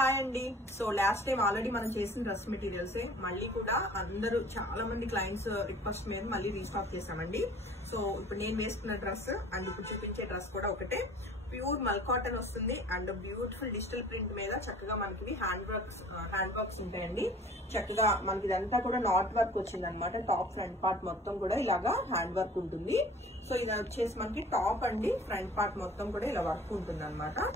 Hi అండి. So last time already మనం చేసిన డ్రెస్ మెటీరియల్స్ మళ్ళీ కూడా అందరూ చాలా మంది క్లయింట్స్ రిక్వెస్ట్ మీద మళ్ళీ రీస్టాక్ చేసామండి. సో ఇప్పుడు నేను వేసుకున్న డ్రెస్ అండ్ ఇప్పుడు చూపించే డ్రెస్ కూడా ఒకటే, ప్యూర్ మల్ కాటన్ వస్తుంది అండ్ బ్యూటిఫుల్ డిజిటల్ ప్రింట్ మీద చక్కగా మనకి హ్యాండ్ వర్క్స్ ఉంటాయండి. చక్కగా మనకి ఇదంతా కూడా నాట్ వర్క్ వచ్చింది అనమాట. టాప్ ఫ్రంట్ పార్ట్ మొత్తం కూడా ఇలాగా హ్యాండ్ వర్క్ ఉంటుంది. సో ఇది వచ్చేసి మనకి టాప్ అండి, ఫ్రంట్ పార్ట్ మొత్తం కూడా ఇలా వర్క్ ఉంటుంది అనమాట.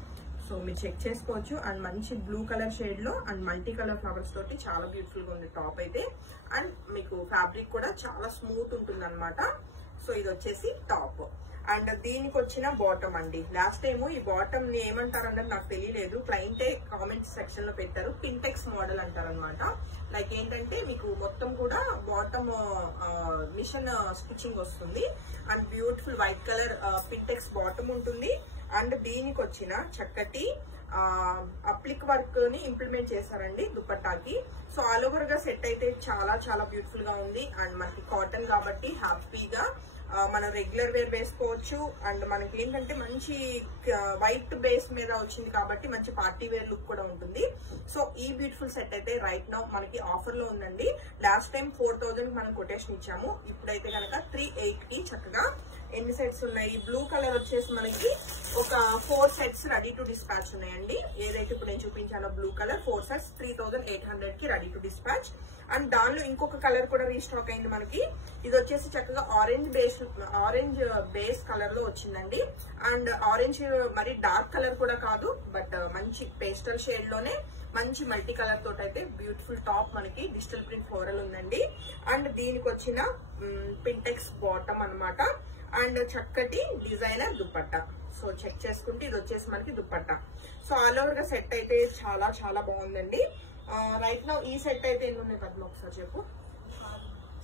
సో మీరు చెక్ చేసుకోవచ్చు. అండ్ మంచి బ్లూ కలర్ షేడ్ లో అండ్ మల్టీ కలర్ ఫ్లవర్స్ తోటి చాలా బ్యూటిఫుల్ గా ఉంది టాప్ అయితే. అండ్ మీకు ఫ్యాబ్రిక్ కూడా చాలా స్మూత్ ఉంటుంది అనమాట. సో ఇది వచ్చేసి టాప్ అండ్ దీనికి వచ్చిన బాటమ్ అండి. లాస్ట్ టైం ఈ బాటమ్ ని ఏమంటారన్నది నాకు తెలియలేదు, క్లయింటే కామెంట్ సెక్షన్ లో పెట్టారు. పింటెక్స్ మోడల్ అంటారు అనమాట. లైక్ ఏంటంటే మీకు మొత్తం కూడా బాటమ్ మిషన్ స్టిచ్చింగ్ వస్తుంది and beautiful white colour pintucks bottom ఉంటుంది. అండ్ దీనికి వచ్చిన చక్కటి అప్లిక్ వర్క్ ని ఇంప్లిమెంట్ చేశారండి దుపట్టాకి. సో ఆల్ ఓవర్ గా సెట్ అయితే చాలా చాలా బ్యూటిఫుల్ గా ఉంది. అండ్ మనకి కాటన్ కాబట్టి హ్యాపీగా మనం రెగ్యులర్ వేర్ వేసుకోవచ్చు. అండ్ మనకి ఏంటంటే మంచి వైట్ బేస్ మీద వచ్చింది కాబట్టి మంచి పార్టీ వేర్ లుక్ కూడా ఉంటుంది. సో ఈ బ్యూటిఫుల్ సెట్ అయితే రైట్ నౌ మనకి ఆఫర్ లో ఉందండి. లాస్ట్ టైం 4000 మనం కొటేషన్ ఇచ్చాము, ఇప్పుడైతే కనుక 3800 కి చక్కగా ఎన్ని సెట్స్ ఉన్నాయి. బ్లూ కలర్ వచ్చేసి మనకి ఒక 4 సెట్స్ రెడీ టు డిస్పాచ్ ఉన్నాయండి. ఏదైతే ఇప్పుడు నేను చూపించానో బ్లూ కలర్ 4 సెట్స్ 3800 కి రెడీ టు డిస్పాచ్. అండ్ దానిలో ఇంకొక కలర్ కూడా రీస్టాక్ అయింది మనకి. ఇది వచ్చేసి చక్కగా ఆరెంజ్ బేస్ కలర్ లో వచ్చిందండి. అండ్ ఆరెంజ్ మరి డార్క్ కలర్ కూడా కాదు, బట్ మంచి పేస్టల్ షేడ్ లోనే మంచి మల్టీ కలర్ తోటి అయితే బ్యూటిఫుల్ టాప్ మనకి డిజిటల్ ప్రింట్ ఫ్లోరల్ ఉందండి. అండ్ దీనికి వచ్చిన పింటెక్స్ బాటమ్ అన్నమాట. అండ్ చక్కటి డిజైనర్ దుపట్టా. సో చెక్ చేసుకుంటే ఇది వచ్చేసి మనకి దుపట్టా. సో ఆల్ ఓవర్ గా సెట్ అయితే చాలా చాలా బాగుందండి. రైట్ నౌ ఈ సెట్ అయితే ఎన్ని ఉన్నాయి పద్మ ఒకసారి చెప్పు.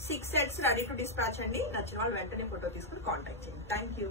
6 సెట్స్ రెడీ టు డిస్పాచ్ అండి. నచ్చిన వాళ్ళు వెంటనే ఫోటో తీసుకుని కాంటాక్ట్ చేయండి. Thank you.